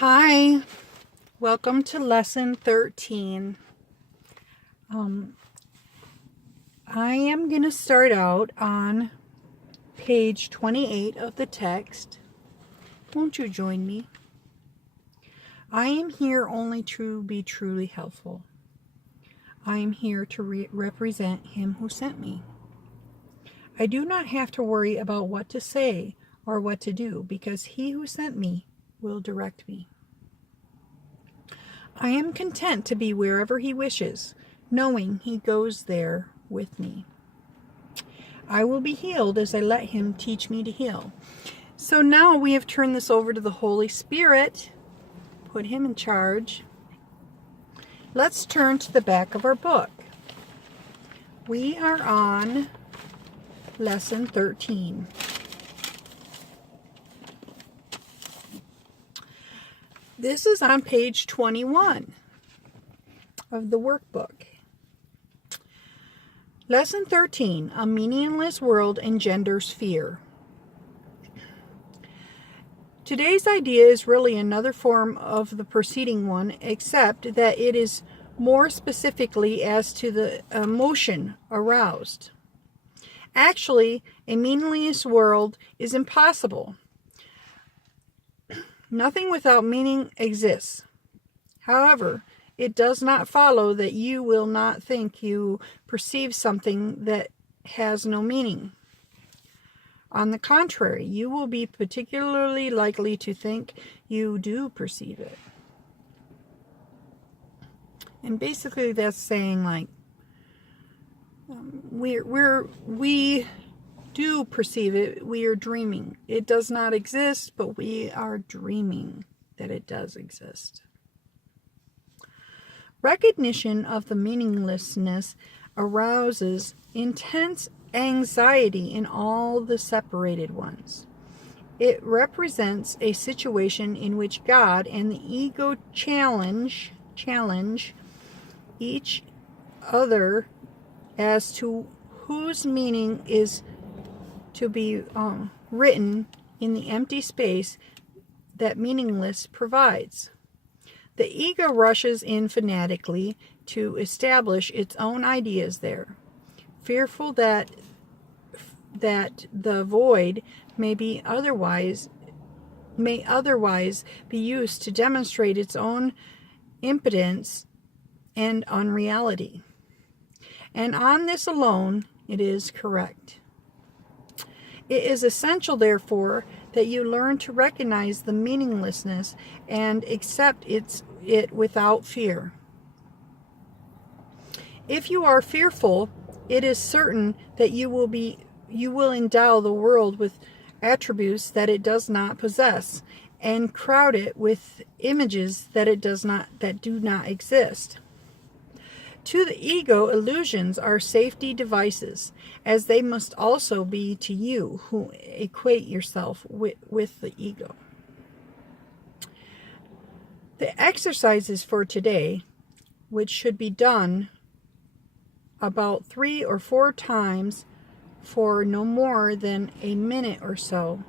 Hi, welcome to lesson 13. I am going to start out on page 28 of the text. Won't you join me? I am here only to be truly helpful. I am here to represent him who sent me. I do not have to worry about what to say or what to do because he who sent me will direct me. I am content to be wherever he wishes, knowing he goes there with me. I will be healed as I let him teach me to heal. So now we have turned this over to the Holy Spirit, put him in charge. Let's turn to the back of our book. We are on lesson 13. This is on page 21 of the workbook. Lesson 13, a meaningless world engenders fear. Today's idea is really another form of the preceding one, except that it is more specifically as to the emotion aroused. Actually, a meaningless world is impossible. Nothing without meaning exists. However, it does not follow that you will not think you perceive something that has no meaning. On the contrary, you will be particularly likely to think you do perceive it. And basically that's saying like, we do perceive it, we are dreaming. It does not exist, but we are dreaming that it does exist. Recognition of the meaninglessness arouses intense anxiety in all the separated ones. It represents a situation in which God and the ego challenge each other as to whose meaning is to be written in the empty space that meaningless provides. The ego rushes in fanatically to establish its own ideas there, fearful that the void may otherwise be used to demonstrate its own impotence and unreality. And on this alone, it is correct. It is essential, therefore, that you learn to recognize the meaninglessness and accept it without fear. If you are fearful, it is certain that you will endow the world with attributes that it does not possess, and crowd it with images that do not exist. To the ego, illusions are safety devices, as they must also be to you who equate yourself with the ego. The exercises for today, which should be done about 3 or 4 times for no more than a minute or so,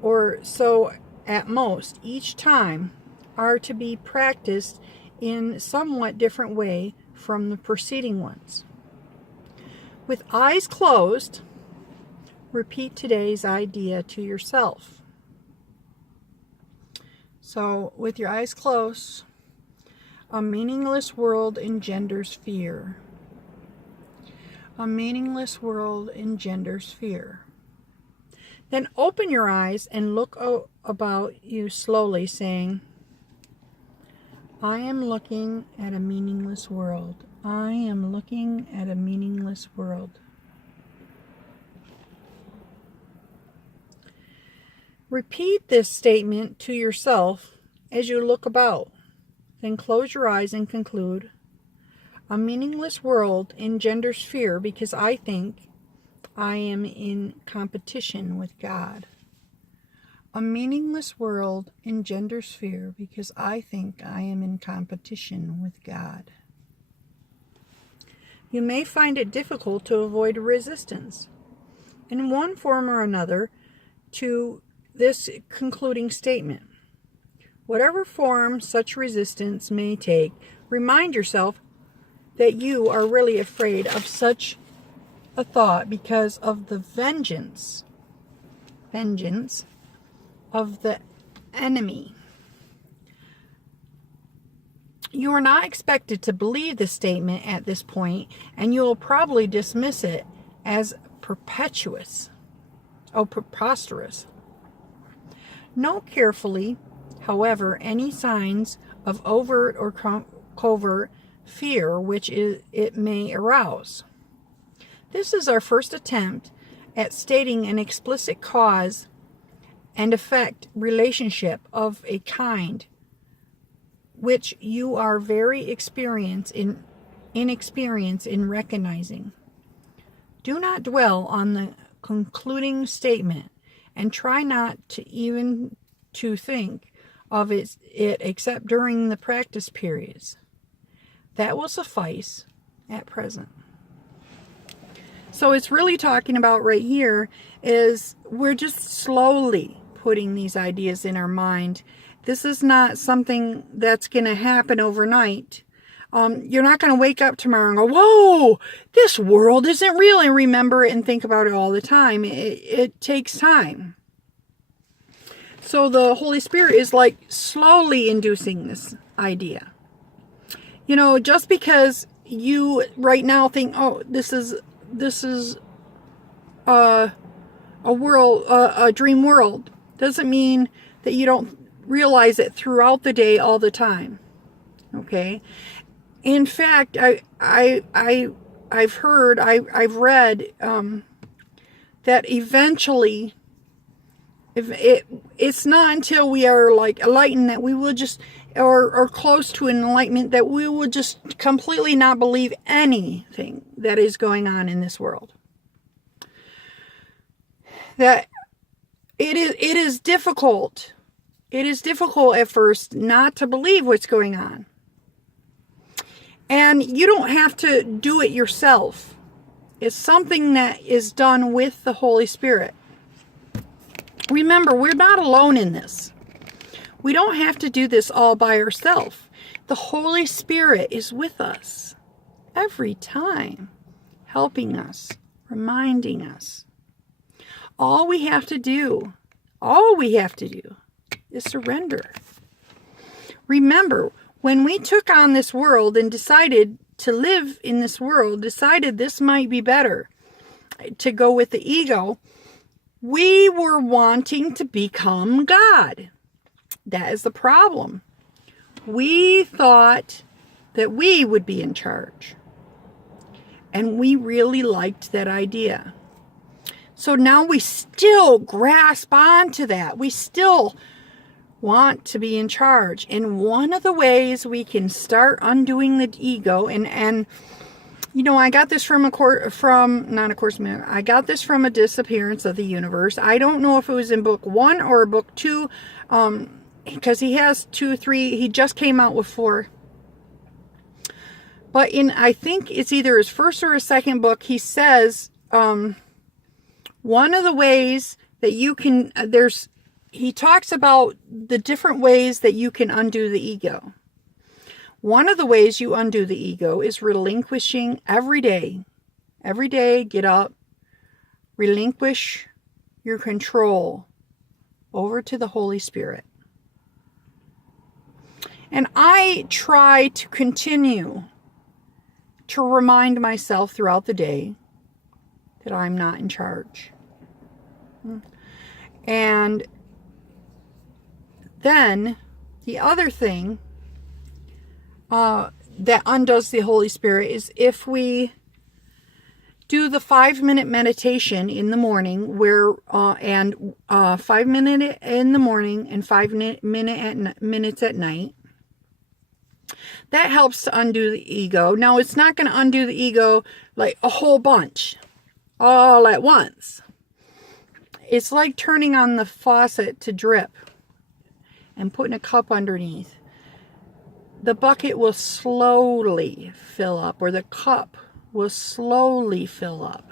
or so at most each time, are to be practiced in somewhat different way from the preceding ones. With eyes closed, repeat today's idea to yourself. So, with your eyes closed, a meaningless world engenders fear. A meaningless world engenders fear. Then open your eyes and look about you slowly, saying, I am looking at a meaningless world. I am looking at a meaningless world. Repeat this statement to yourself as you look about. Then close your eyes and conclude, a meaningless world engenders fear because I think I am in competition with God. A meaningless world engenders fear because I think I am in competition with God. You may find it difficult to avoid resistance, in one form or another, to this concluding statement. whatever form such resistance may take, remind yourself that you are really afraid of such a thought because of the vengeance of the enemy. You are not expected to believe this statement at this point, and you will probably dismiss it as preposterous. Note carefully, however, any signs of overt or covert fear which it may arouse. This is our first attempt at stating an explicit cause and effect relationship of a kind which you are very inexperienced in recognizing. Do not dwell on the concluding statement, and try not to even to think of it except during the practice periods. That will suffice at present. So it's really talking about right here is we're just slowly putting these ideas in our mind. This is not something that's going to happen overnight. You're not going to wake up tomorrow and go, whoa, this world isn't real, and remember it and think about it all the time. It takes time. So the Holy Spirit is like slowly inducing this idea. You know, just because you right now think, oh, this is a world, a dream world, doesn't mean that you don't realize it throughout the day all the time. Okay? In fact, I've read that eventually, if it's not until we are like enlightened that we will just, or close to enlightenment, that we will just completely not believe anything that is going on in this world. That it is difficult. It is difficult at first not to believe what's going on. And you don't have to do it yourself. It's something that is done with the Holy Spirit. Remember, we're not alone in this. We don't have to do this all by ourselves. The Holy Spirit is with us every time, helping us, reminding us. All we have to do is surrender. Remember, when we took on this world and decided to live in this world, decided this might be better to go with the ego, we were wanting to become God. That is the problem. We thought that we would be in charge. And we really liked that idea. So now we still grasp onto that. We still want to be in charge. And one of the ways we can start undoing the ego, and you know, I got this from I got this from A Disappearance of the Universe. I don't know if it was in book 1 or book 2, because he has 2, 3, he just came out with 4. But I think it's either his first or his second book, he says, one of the ways that you can, he talks about the different ways that you can undo the ego. One of the ways you undo the ego is relinquishing every day. Every day, get up, relinquish your control over to the Holy Spirit. And I try to continue to remind myself throughout the day that I'm not in charge. And then the other thing that undoes the Holy Spirit is if we do the 5-minute meditation in the morning, where 5 minutes in the morning and 5 minutes at night. That helps to undo the ego. Now, it's not going to undo the ego like a whole bunch all at once. It's like turning on the faucet to drip and putting a cup underneath. The bucket will slowly fill up, or the cup will slowly fill up.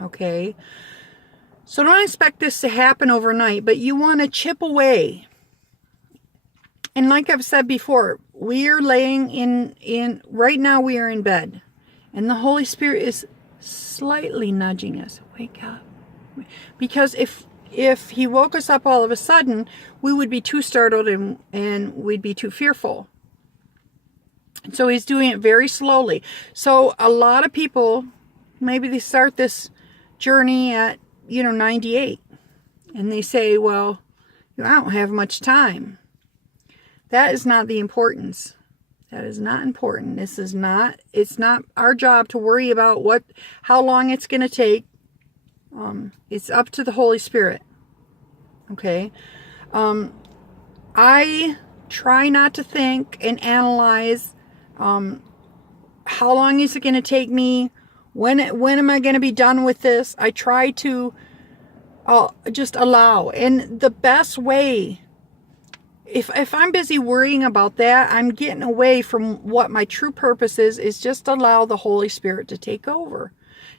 Okay? So don't expect this to happen overnight, but you want to chip away And like I've said before, we are laying in right now we are in bed. And the Holy Spirit is slightly nudging us. Wake up. Because if he woke us up all of a sudden, we would be too startled and we'd be too fearful. So he's doing it very slowly. So a lot of people, maybe they start this journey at, 98. And they say, well, I don't have much time. That is not the importance. That is not important. It's not our job to worry about how long it's going to take. It's up to the Holy Spirit. Okay. I try not to think and analyze, how long is it going to take me? When am I going to be done with this? I try to, just allow. And the best way, if I'm busy worrying about that, I'm getting away from what my true purpose is just allow the Holy Spirit to take over,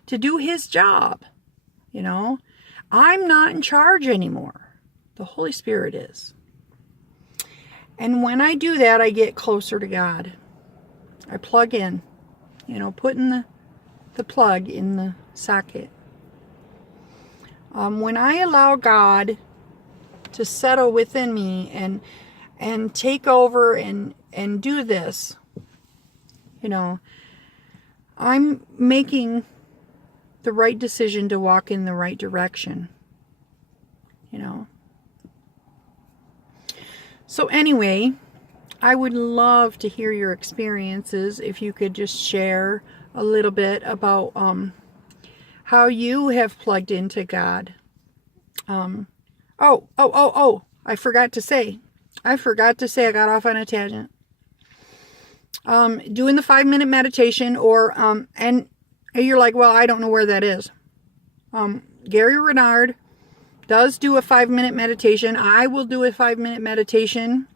to do his job. I'm not in charge anymore. The Holy Spirit is. And when I do that, I get closer to God. I plug in, putting the plug in the socket. When I allow God to settle within me and take over and do this, I'm making the right decision to walk in the right direction. So anyway, I would love to hear your experiences. If you could just share a little bit about how you have plugged into God. I forgot to say I got off on a tangent. Doing the 5-minute meditation, or and you're like, well, I don't know where that is. Gary Renard does do a 5-minute meditation. I will do a 5-minute meditation,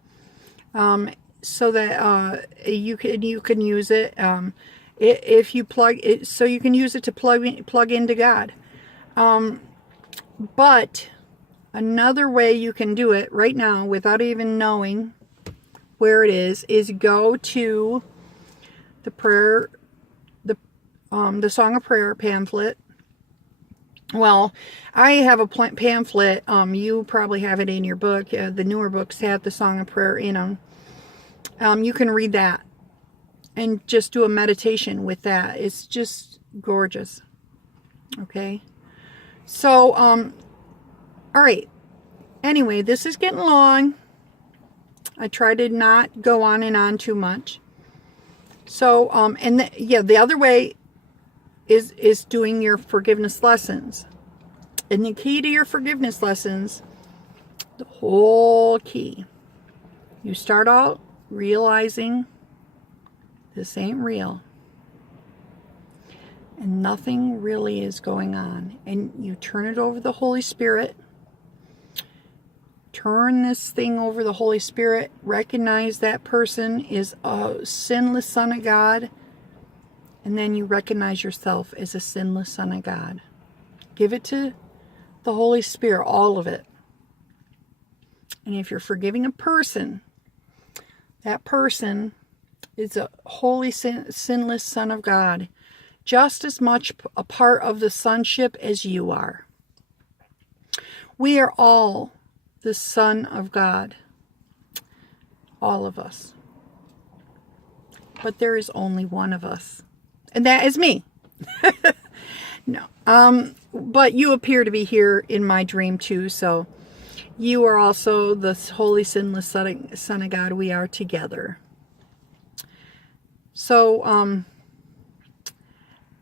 so that you can use it. If you plug it, so you can use it to plug into God. But another way you can do it right now without even knowing where it is go to the prayer, the Song of Prayer pamphlet. Well, I have a pamphlet. You probably have it in your book. The newer books have the Song of Prayer in them. You can read that and just do a meditation with that. It's just gorgeous. Okay. So, all right. Anyway, this is getting long. I try to not go on and on too much. So, the other way is doing your forgiveness lessons. And the key to your forgiveness lessons, the whole key, you start out realizing this ain't real. And nothing really is going on. And you turn it over to the Holy Spirit. Turn this thing over to the Holy Spirit. Recognize that person is a sinless son of God. And then you recognize yourself as a sinless son of God. Give it to the Holy Spirit, all of it. And if you're forgiving a person, that person is a holy, sinless son of God. Just as much a part of the sonship as you are. We are all the Son of God. All of us. But there is only one of us. And that is me. No. But you appear to be here in my dream too. So you are also the holy, sinless Son of God. We are together. So,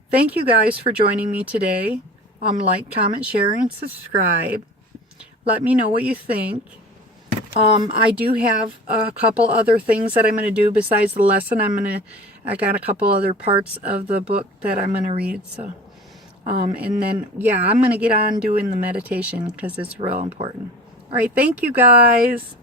thank you guys for joining me today. Like, comment, share, and subscribe. Let me know what you think. I do have a couple other things that I'm going to do besides the lesson. I got a couple other parts of the book that I'm going to read. So, and then, I'm going to get on doing the meditation because it's real important. All right. Thank you guys.